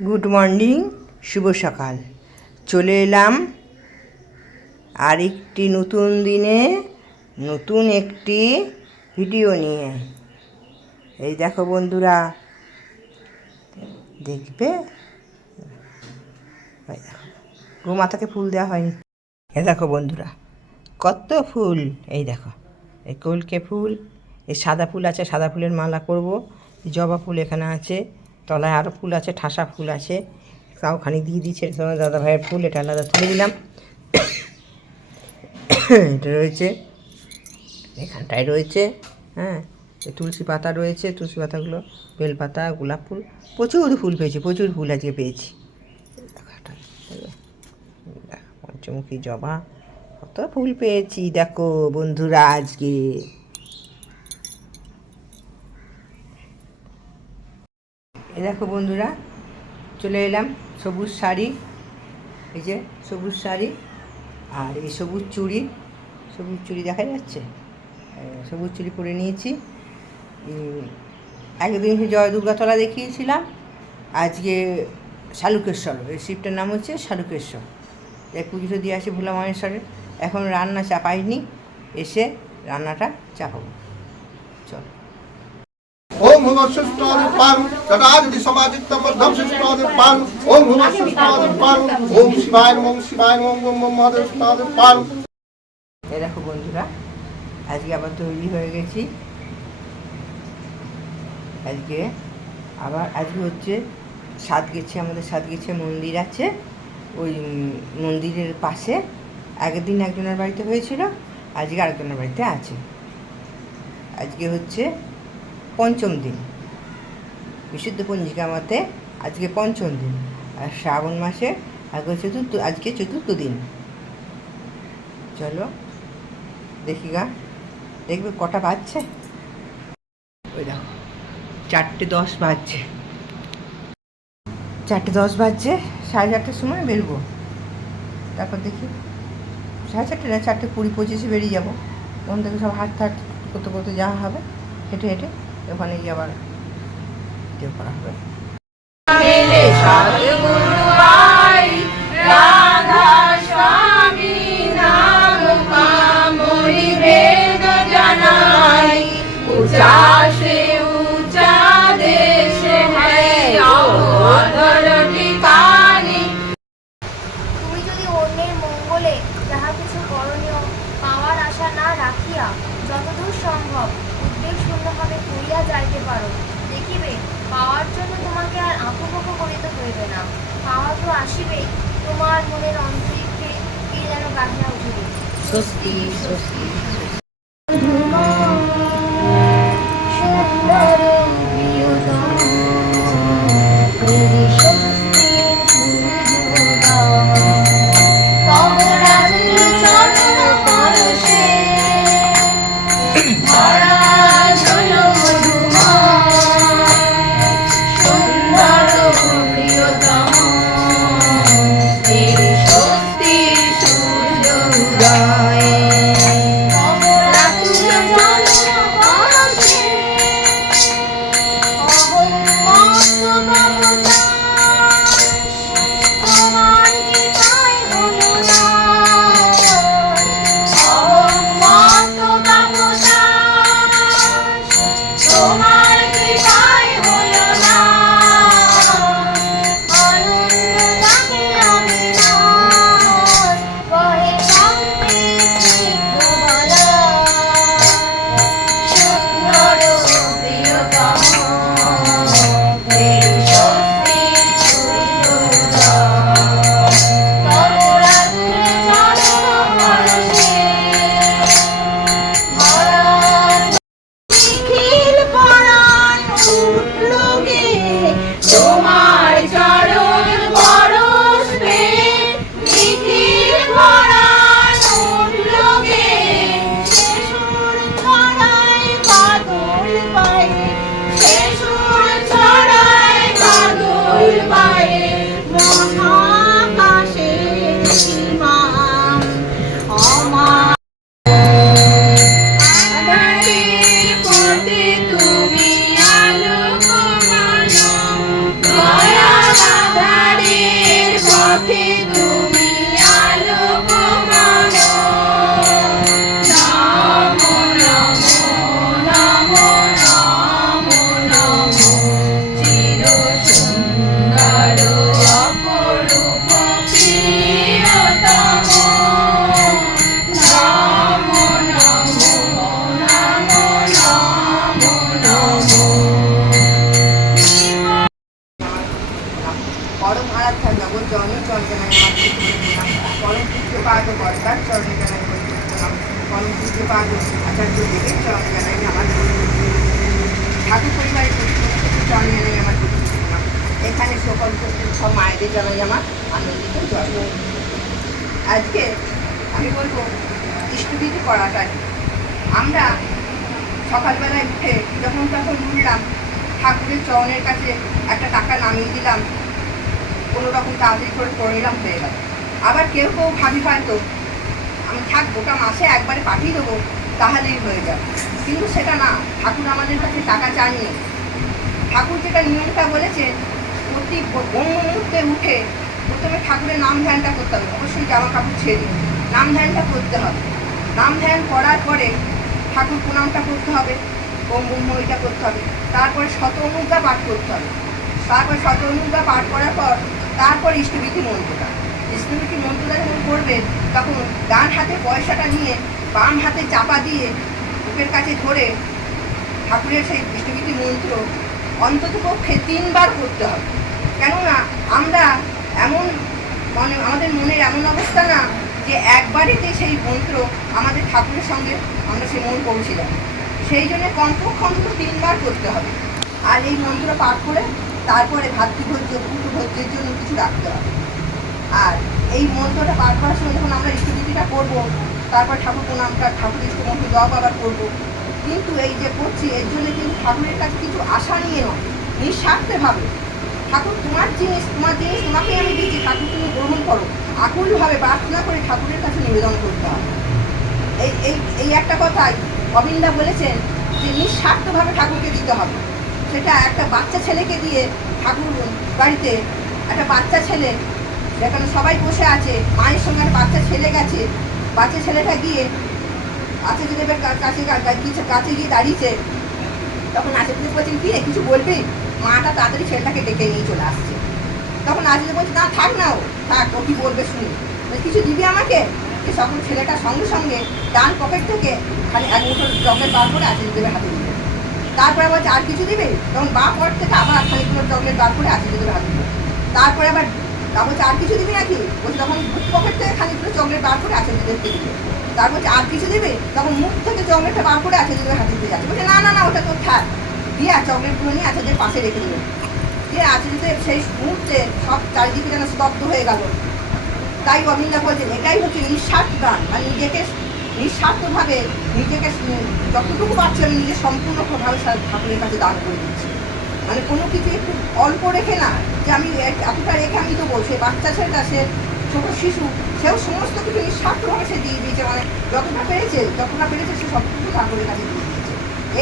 Good morning, শুভ সকাল। চলে এলাম আরেকটি নতুন দিনে নতুন একটি ভিডিও নিয়ে। এই দেখো বন্ধুরা, দেখবে গোমাতাকে ফুল দেওয়া হয়নি। এই দেখো বন্ধুরা, কত ফুল। এই দেখো, এই কলকে ফুল, এই সাদা ফুল আছে, সাদা ফুলের মালা করব। জবা ফুল এখানে আছে, তলায় আরও ফুল আছে, ঠাসা ফুল আছে, তাও খানিক দিয়ে দিচ্ছে। তোমার দাদা ভাইয়ের ফুল, এটা আলাদা তুলে দিলাম। এটা রয়েছে, এখানটায় রয়েছে, হ্যাঁ, তুলসী পাতা রয়েছে, তুলসী পাতাগুলো, বেলপাতা, গোলাপ ফুল, প্রচুর ফুল পেয়েছি, প্রচুর ফুল আজকে পেয়েছি। পঞ্চমুখী জবা, কত ফুল পেয়েছি দেখো বন্ধুরা আজকে। এ দেখো বন্ধুরা, চলে এলাম সবুজ শাড়ি, এই যে সবুজ শাড়ি, আর এই সবুজ চুড়ি, সবুজ চুড়ি দেখা যাচ্ছে, সবুজ চুড়ি পরে নিয়েছি। একদিন জয় দুর্গাতলা দেখিয়েছিলাম, আজকে শালুকেশ্বর, এই শিবটার নাম হচ্ছে শালুকেশ্বর। এই পুজোটা দিয়ে আসি ভোলা মহেশ্বরের। এখন রান্না চাপাইনি, এসে রান্নাটা চাপাবো। চলো। ओम नमः शिष्टादि पारु तदादि समाजितम मध्यम शिष्टादि पारु ओम नमः शिष्टादि पारु ओम शिवाय ओम ओम महादेवतादि पारु। এই দেখো বন্ধুরা, আজকে আবার তৈরি হয়ে গেছি। আজকে হচ্ছে সাতগেছে, আমাদের সাতগেছে মন্দির আছে, ওই মন্দিরের পাশে আগের দিন একজনের বাড়িতে হয়েছিল, আজকে আরেকজনের বাড়িতে আছে। আজকে হচ্ছে পঞ্চম দিন, বিশুদ্ধ পঞ্জিকা মতে আজকে পঞ্চম দিন, আর শ্রাবণ মাসে আজকে চতুর্থ দিন। চলো দেখি গা, দেখবে কটা বাজছে। ওই দেখো 4:10 বাজছে, 4:10 বাজছে। 4:30টার সময় বেরোবো, তারপর দেখি 4:30 না, 4:20-25 বেরিয়ে যাবো। ওখান থেকে সব হাঁটতে করতে করতে যাওয়া হবে, হেঁটে হেঁটে ওখানে গিয়ে আবার ইয়ে করা হবে। তুমি যদি অন্যের মঙ্গলে যাহা কিছু করণীয় পাওয়ার আশা না রাখিয়া যতদূর সম্ভব উদ্বেগ শূন্যভাবে করিয়া যাইতে পারো, দেখিবে পাওয়ার জন্য তোমাকে আর আঁকুপাকু করিতে হইবে না। পাওয়া তো আসিবেই, তোমার মনের অন্তরিক্ষে কে যেন গাহিয়া উঠিবে, স্বস্তি স্বস্তি। পথে তুমি আলোক মানো। নমো নমো নমো নমো নমো চির সুন্দর অপরূপ প্রিয়তম। নমো নমো নমো নমো নমো। পরম আরাধ্যা জগৎ জননী চন্দ্রনায় আমার পরম পূজ্যপাদ বরদার চরণে জানাই পরম পূজ্যপাদ আচার্য দেবের চরণে জানাই আমার ঠাকুর পরিবারের চরণে জানাই আমার এখানে সকল উপস্থিত সব মায়েদের জানাই আমার আনন্দিত জয়। আজকে আমি বলবো ইষ্টবিধি করাটা। আমরা সকালবেলায় উঠে যখন তখন উঠলাম, ঠাকুরের চরণের কাছে একটা টাকা নামিয়ে দিলাম, কোনো রকম তাড়াতাড়ি করে করে নিলাম, হয়ে গেল। আবার কেউ কেউ ভাবি হয়তো আমি থাক গোটা মাসে একবারে পাঠিয়ে দেবো তাহলেই হয়ে যাবে, কিন্তু সেটা না। ঠাকুর আমাদের কাছে টাকা চাননি। ঠাকুর যেটা নিয়মটা বলেছে, প্রতি মুহূর্তে উঠে প্রথমে ঠাকুরের নাম ধ্যানটা করতে হবে। অবশ্যই জামা কাপড় ছেড়ে নাম ধ্যানটা করতে হবে। নাম ধ্যান করার পরে ঠাকুর প্রণামটা করতে হবে, ওম ব্রহ্ম এটা করতে হবে। তারপরে শত অনুজ্ঞা পাঠ করতে হবে। তারপর শত অনুজ্ঞা পাঠ করার পর তারপর ইষ্টবিধি মন্ত্রটা। ইষ্টবিধি মন্ত্রটা যখন করবেন তখন ডান হাতে পয়সাটা নিয়ে বাম হাতে চাপা দিয়ে বুকের কাছে ধরে ঠাকুরের সেই ইষ্টবিধি মন্ত্র অন্ততপক্ষে 3 বার করতে হবে। কেননা আমরা এমন আমাদের মনের এমন অবস্থা না যে একবারেতে সেই মন্ত্র আমাদের ঠাকুরের সঙ্গে আমরা সেই মন পৌঁছে যাব। সেই জন্য কমপক্ষে অন্তত 3 বার করতে হবে। আর এই মন্ত্র পাঠ করে তারপরে ভাতৃভোজ্য ভোজ্যের জন্য কিছু রাখতে হবে। আর এই মন্ত্রটা পাঠ করার সময় যখন আমরা ইষ্টবিধিটা করবো, তারপর ঠাকুর প্রণামটা ঠাকুর ইষ্টমন্ত্র জপ আবার করবো। কিন্তু এই যে করছি এর জন্য কিন্তু ঠাকুরের কাছে কিছু আশা নিয়ে নয়, নিঃস্বার্থভাবে ঠাকুর তোমার জিনিস তোমাকেই আমি দিচ্ছি, ঠাকুর তুমি গ্রহণ করো, আকুলভাবে প্রার্থনা করে ঠাকুরের কাছে নিবেদন করতে হবে। এই একটা কথাই গোবিন্দা বলেছেন যে নিঃস্বার্থভাবে ঠাকুরকে দিতে হবে। সেটা একটা বাচ্চা ছেলেকে দিয়ে ঠাকুর বাড়িতে একটা বাচ্চা ছেলে, যেখানে সবাই বসে আছে, মায়ের সঙ্গে একটা বাচ্চা ছেলে গেছে, বাচ্চা ছেলেটা গিয়ে আচার্যদেবের কাছে গিয়ে দাঁড়িয়েছে। তখন আচার্যদেব বলছেন, কি রে কিছু বলবি? মাটা তাড়াতাড়ি ছেলেটাকে ডেকে নিয়ে চলে আসছে। তখন আচার্যদেব বলছে, না থাক না, ও থাক, ও কি বলবে শুনি, কিছু দিবি আমাকে? তখন ছেলেটা সঙ্গে সঙ্গে ডান পকেট থেকে খালি 1 মুঠো চকলেট বার করে আচার্যদেবের হাতে দিল। তারপরে বলছে, আর কিছু দিবে? তখন বাঁ পকেট থেকে আবার খানিকগুলো চকলেট বার করে আচার্যদেবের হাতে দিল। তারপরে আবার বলছে, আর কিছু দিবি নাকি? বলছে, তখন পকেট থেকে খানিকগুলো চকলেট বার করে আচার্যদেবকে দিল। তারপর বলছে, আর কিছু দিবে? তখন মুখ থেকে চকলেটটা বার করে আচার্যদেবের হাতে দিতে যাচ্ছে। বলছে, না না না, ওটা তোর থাক। দিয়ে আর চকলেটগুলো নিয়ে আচার্যের পাশে রেখে দিল। দিয়ে আচার্যদেব সেই মুহূর্তে সব চারিদিকে যেন স্তব্ধ হয়ে গেল। তাই গোবিন্দা বলছেন, এটাই হচ্ছে নিঃস্বার্থ দান। আর নিজেকে নিঃস্বার্থভাবে নিজেকে যতটুকু পারছি আমি নিজে সম্পূর্ণভাবে ঠাকুরের কাছে দান করে দিচ্ছি। মানে কোনো কিছু একটু অল্প রেখে না, যে আমি এতটা রেখে আমি দেবো। সে বাচ্চা ছেলেটা, সে ছোটো শিশু, সেও সমস্ত কিছু নিঃস্বার্থভাবে সে দিয়ে দিয়েছে। মানে যতটা পেরেছে সে সবটুকু ঠাকুরের কাছে দিয়ে দিয়েছে।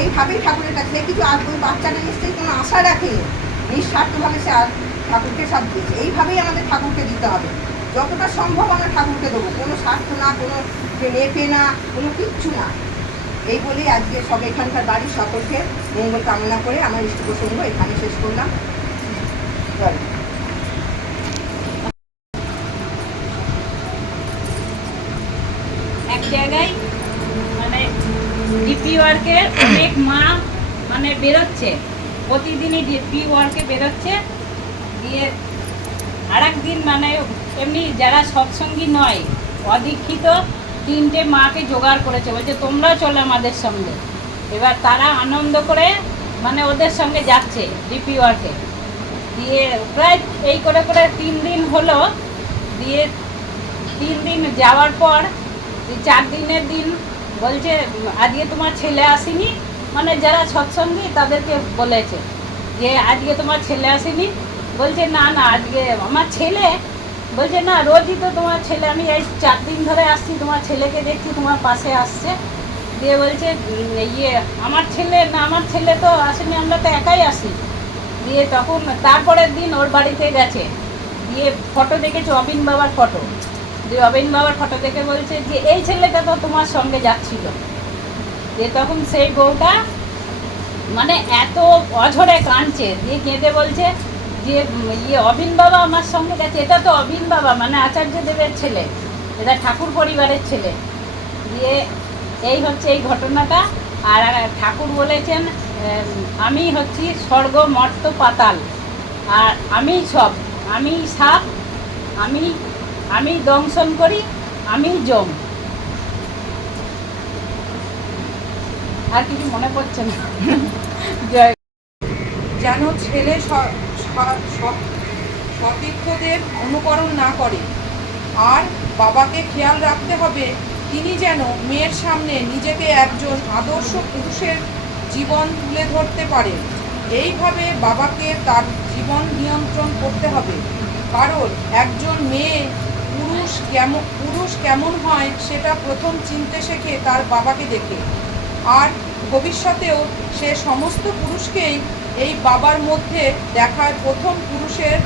এইভাবেই ঠাকুরের কাছে কিছু আর ওই বাচ্চাটা নিশ্চয়ই কোনো আশা রাখেনি, নিঃস্বার্থভাবে সে আর ঠাকুরকে সব দিয়েছে। এইভাবেই আমাদের ঠাকুরকে দিতে হবে। যতটা সম্ভব আমরা ঠাকুরকে দেবো, কোনো স্বার্থ না, কোনো নেপে না, কোনো কিচ্ছু না। এই বলেই আজকে সব এখানকার বাড়ির সকলকে মঙ্গল কামনা করে আমার ইষ্ট প্রসঙ্গ এখানে শেষ করলাম। জয়। এক জায়গায় মানে ডিপি ওয়ার্কের অনেক মা মানে বেরোচ্ছে, প্রতিদিনই ডিপি ওয়ার্কে বেরোচ্ছে। দিয়ে আর একদিন মানে এমনি যারা সৎসঙ্গী নয়, অদীক্ষিত 3টে মাকে জোগাড় করেছে, বলছে তোমরাও চলো আমাদের সঙ্গে। এবার তারা আনন্দ করে মানে ওদের সঙ্গে যাচ্ছে ডিপি ওয়ার্কে। দিয়ে প্রায় এই করে 3 দিন হলো। দিয়ে 3 দিন যাওয়ার পর 4 দিনের দিন বলছে, আজকে তোমার ছেলে আসেনি। মানে যারা সৎসঙ্গী তাদেরকে বলেছে যে আজকে তোমার ছেলে আসেনি। বলছে, না না, আজকে আমার ছেলে। বলছে, না, রোজই তো তোমার ছেলে, আমি এই 4 দিন ধরে আসছি, তোমার ছেলেকে দেখছি তোমার পাশে আসছে। দিয়ে বলছে, আমার ছেলে না, আমার ছেলে তো আসেনি, আমরা তো একাই আসি। দিয়ে তখন তারপরের দিন ওর বাড়িতে গেছে। দিয়ে ফটো দেখেছে অবিন বাবার ফটো, যে অবিন বাবার ফটো দেখে বলছে যে এই ছেলেটা তো তোমার সঙ্গে যাচ্ছিল। যে তখন সেই বউটা মানে এত অঝরে কাঁদছে, দিয়ে কেঁদে বলছে যে অবিন বাবা আমার সঙ্গে গেছে, এটা তো অবিন বাবা মানে আচার্য দেবের ছেলে, এটা ঠাকুর পরিবারের ছেলে। দিয়ে এই হচ্ছে এই ঘটনাটা। আর ঠাকুর বলেছেন আমি হচ্ছি স্বর্গ মর্ত পাতাল, আর আমি সব, আমি সাপ, আমি দংশন করি, আমি যম। আর কিছু মনে পড়ছে না। জয়। যেন ছেলে সতীর্থদের অনুকরণ না করে, আর বাবাকে খেয়াল রাখতে হবে তিনি যেন মেয়ের সামনে নিজেকে একজন আদর্শ পুরুষের জীবন তুলে ধরতে পারে। এইভাবে বাবাকে তার জীবন নিয়ন্ত্রণ করতে হবে, কারণ একজন মেয়ে পুরুষ কেমন হয় সেটা প্রথম চিনতে শেখে তার বাবাকে দেখে, আর ভবিষ্যতেও সে সমস্ত পুরুষকেই এই বাবার মধ্যে দেখায় প্রথম পুরুষের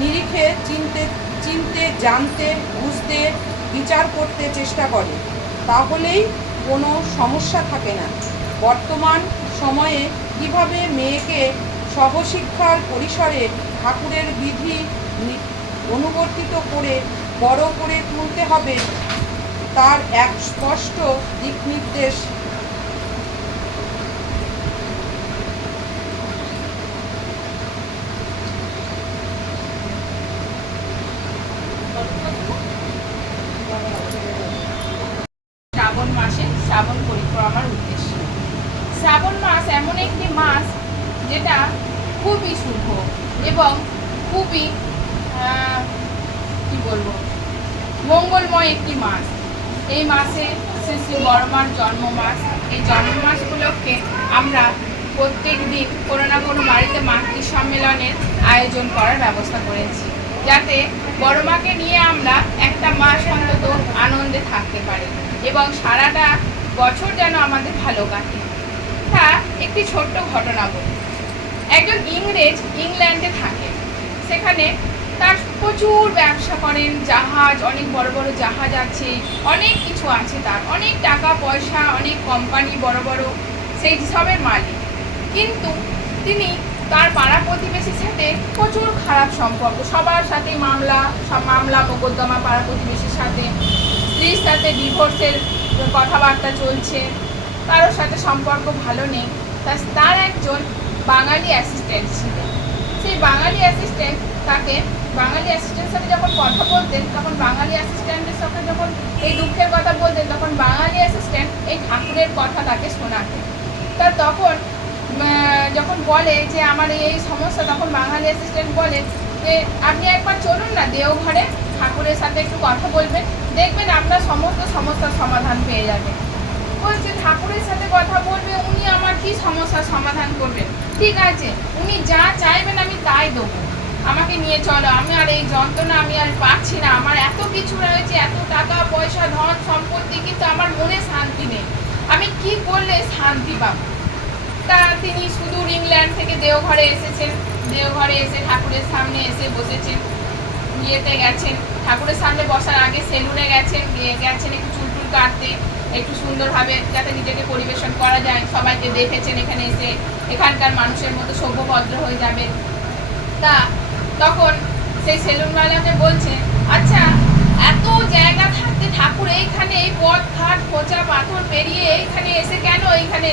নিরিখে চিনতে জানতে বুঝতে বিচার করতে চেষ্টা করে, তাহলেই কোনো সমস্যা থাকে না। বর্তমান সময়ে কিভাবে মেয়েকে সহশিক্ষার পরিসরে ঠাকুরের বিধি অনুবর্তিত করে বড় করে তুলতে হবে তার এক স্পষ্ট দিক নির্দেশ শ্রাবণ মাসে শ্রাবণ পরিক্রমার উদ্দেশ্য। শ্রাবণ মাস এমন একটি মাস যেটা খুবই শুভ এবং খুবই কি বলবো মঙ্গলময় একটি মাস। এই মাসে শ্রী শ্রী বড়মার জন্ম মাস। এই জন্ম মাস উপলক্ষে আমরা প্রত্যেক দিন কোনো না কোনো বাড়িতে মাতৃ সম্মেলনের আয়োজন করার ব্যবস্থা করেছি, যাতে বড়মাকে নিয়ে আমরা একটা মাস অন্তত আনন্দে থাকতে পারি এবং সারাটা বছর যেন আমাদের ভালো কাটে। তা একটি ছোট্ট ঘটনা বলি। একজন ইংরেজ ইংল্যান্ডে থাকে, সেখানে তার প্রচুর ব্যবসা করেন, জাহাজ, অনেক বড় বড় জাহাজ আছে, অনেক কিছু আছে, তার অনেক টাকা পয়সা, অনেক কোম্পানি বড় বড়, সেই সবের মালিক। কিন্তু তিনি তার পাড়া প্রতিবেশীর সাথে প্রচুর খারাপ সম্পর্ক, সবার সাথে মামলা মোকদ্দমা, পাড়া প্রতিবেশীর সাথে, স্ত্রীর সাথে ডিভোর্সের কথাবার্তা চলছে, কারোর সাথে সম্পর্ক ভালো নেই। তার একজন বাঙালি অ্যাসিস্ট্যান্ট ছিল। সেই বাঙালি অ্যাসিস্ট্যান্টের সাথে যখন কথা বলতেন, তখন বাঙালি অ্যাসিস্ট্যান্টের সাথে যখন এই দুঃখের কথা বলতেন, তখন বাঙালি অ্যাসিস্ট্যান্ট এই ঠাকুরের কথা তাকে শোনাতেন। তখন যখন বলে যে আমার এই সমস্যা, তখন বাঙালি অ্যাসিস্ট্যান্ট বলে যে আপনি একবার চলুন না দেওঘরে, ঠাকুরের সাথে একটু কথা বলবেন, দেখবেন আপনার সমস্ত সমস্যার সমাধান পেয়ে যাবেন। বলছে ঠাকুরের সাথে কথা বলবে, উনি আমার কি সমস্যার সমাধান করবেন? ঠিক আছে, উনি যা চাইবেন আমি তাই দেবো, আমাকে নিয়ে চলো, আমি আর এই যন্ত্রণা আমি আর পাচ্ছি না, আমার এত কিছু রয়েছে, এত টাকা পয়সা ধন সম্পত্তি, কিন্তু আমার মনে শান্তি নেই, আমি কি করলে শান্তি পাবো? তা তিনি সুদূর ইংল্যান্ড থেকে দেওঘরে এসেছেন। দেওঘরে এসে ঠাকুরের সামনে এসে বসেছেন, বিয়েতে গেছেন, ঠাকুরের সামনে বসার আগে সেলুনে গেছেন একটু চুল কাটতে, একটু সুন্দরভাবে যাতে নিজেকে পরিবেশন করা যায়, সবাইকে দেখেছেন এখানে এসে এখানকার মানুষের মতো সভ্যভদ্র হয়ে যাবেন। তা তখন সেই সেলুনওয়ালাকে বলছে, আচ্ছা এত জায়গা থাকতে ঠাকুর এইখানে এই পথ ঘাট খোঁচা পাথর পেরিয়ে এইখানে এসে কেন এইখানে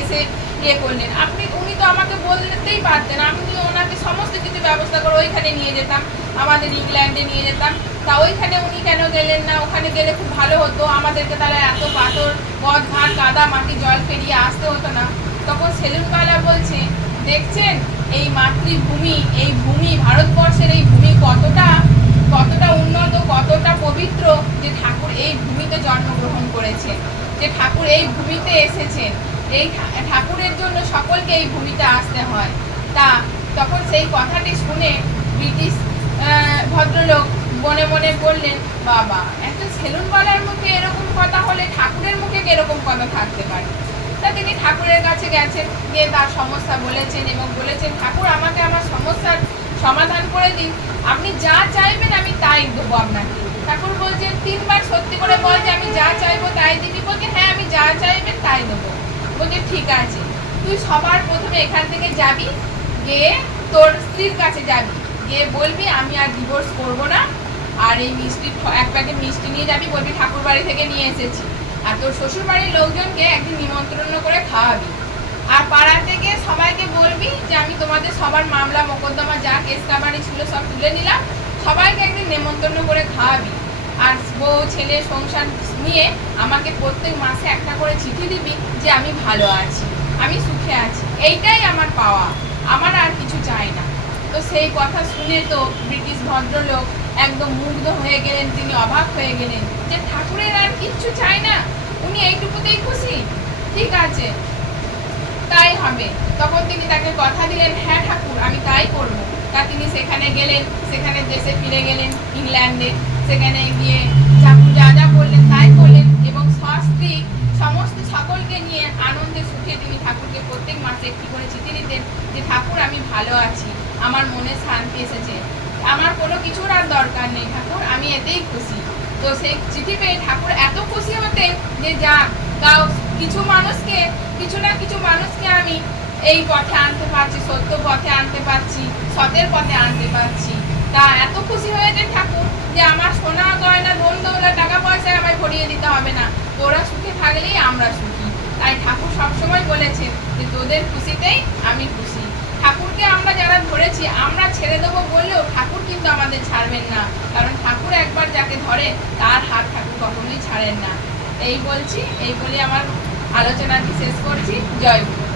এসে ইয়ে করলেন? উনি তো আমাকে বলতেই পারতেন, আমি ওনাকে সমস্ত কিছু ব্যবস্থা করে ওইখানে নিয়ে যেতাম, আমাদের ইংল্যান্ডে নিয়ে যেতাম, তা ওইখানে উনি কেন গেলেন না? ওখানে গেলে খুব ভালো হতো, আমাদেরকে তাহলে এত পাথর পথ ঘাট কাদা মাটি জল পেরিয়ে আসতে হতো না। তখন সেলুনওয়ালা বলছে, দেখছেন এই মাতৃভূমি, এই ভূমি, ভারতবর্ষের এই ভূমি কতটা উন্নত, কতটা পবিত্র, যে ঠাকুর এই ভূমিতে জন্মগ্রহণ করেছে, যে ঠাকুর এই ভূমিতে এসেছেন, এই ঠাকুরের জন্য সকলকে এই ভূমিতে আসতে হয়। তা তখন সেই কথাটি শুনে ব্রিটিশ ভদ্রলোক মনে মনে বললেন, বাবা একটা সেলুনওয়ালার মুখে এরকম কথা হলে ঠাকুরের মুখে এরকম কথা থাকতে পারে। তা তিনি ঠাকুরের কাছে গেছেন, গিয়ে তার সমস্যা বলেছেন এবং বলেছেন, ঠাকুর আমাকে আমার সমস্যার সমাধান করে দিন, আপনি যা চাইবেন আমি তাই দেবো আপনাকে। ঠাকুর বলছেন 3 বার সত্যি করে বল যে আমি যা চাইবো তাই দিবি। বলছে হ্যাঁ আমি যা চাইবেন তাই দেবো। বলছে ঠিক আছে, তুই সবার প্রথমে এখান থেকে যাবি, গিয়ে তোর স্ত্রীর কাছে যাবি, গিয়ে বলবি আমি আর ডিভোর্স করবো না, আর এই মিষ্টি 1 প্যাকেট মিষ্টি নিয়ে যাবি, বলবি ঠাকুর বাড়ি থেকে নিয়ে এসেছি, আর তোর শ্বশুর বাড়ির লোকজনকে একদিন নিমন্ত্রণ করে খাওয়াবি, আর পাড়া থেকে সবাইকে বলবি যে আমি তোমাদের সবার মামলা মোকদ্দমা যা কেস কাবাডি ছিল সব তুলে নিলাম, সবাইকে একদিন নেমন্তন্ন করে খাওয়াবি, আর বউ ছেলে সংসার নিয়ে আমাকে প্রত্যেক মাসে একটা করে চিঠি দিবি যে আমি ভালো আছি, আমি সুখে আছি, এইটাই আমার পাওয়া, আমার আর কিছু চাই না। তো সেই কথা শুনে তো ব্রিটিশ ভদ্রলোক একদম মুগ্ধ হয়ে গেলেন, তিনি অবাক হয়ে গেলেন যে ঠাকুরের আর কিচ্ছু চাই না, উনি এইটুকুতেই খুশি, ঠিক আছে তাই হবে। তখন তিনি তাকে কথা দিলেন, হ্যাঁ ঠাকুর আমি তাই করব। তা তিনি সেখানে গেলেন, সেখানে দেশে ফিরে গেলেন ইংল্যান্ডে, সেখানে গিয়ে ঠাকুর যা যা বললেন তাই করলেন, এবং স্ত্রী সমস্ত সকলকে নিয়ে আনন্দে সুখে তিনি ঠাকুরকে প্রত্যেক মাসে একটি করে চিঠি দিতেন যে ঠাকুর আমি ভালো আছি, আমার মনে শান্তি এসেছে, আমার কোনো কিছুর আর দরকার নেই ঠাকুর, আমি এতেই খুশি। তো সেই চিঠি পেয়ে ঠাকুর এত খুশি হতেন যে যা তাও কিছু না কিছু মানুষকে আমি এই পথে আনতে পারছি, সত্য পথে আনতে পারছি, সতের পথে আনতে পারছি। তা এত খুশি হয়েছে ঠাকুর যে আমার সোনা গয়না ধন দৌলত টাকা পয়সা আমায় ভরিয়ে দিতে হবে না, তোরা সুখে থাকলেই আমরা সুখী। তাই ঠাকুর সবসময় বলেছে যে তোদের খুশিতেই আমি খুশি। ঠাকুরকে আমরা যারা ধরেছি, আমরা ছেড়ে দেবো বললেও ঠাকুর কিন্তু আমাদের ছাড়বেন না, কারণ ঠাকুর একবার যাকে ধরে তার হাত ঠাকুর কখনোই ছাড়েন না। এই বলছি, এই বলে আমার আলোচনাটি শেষ করছি। জয় গুরু।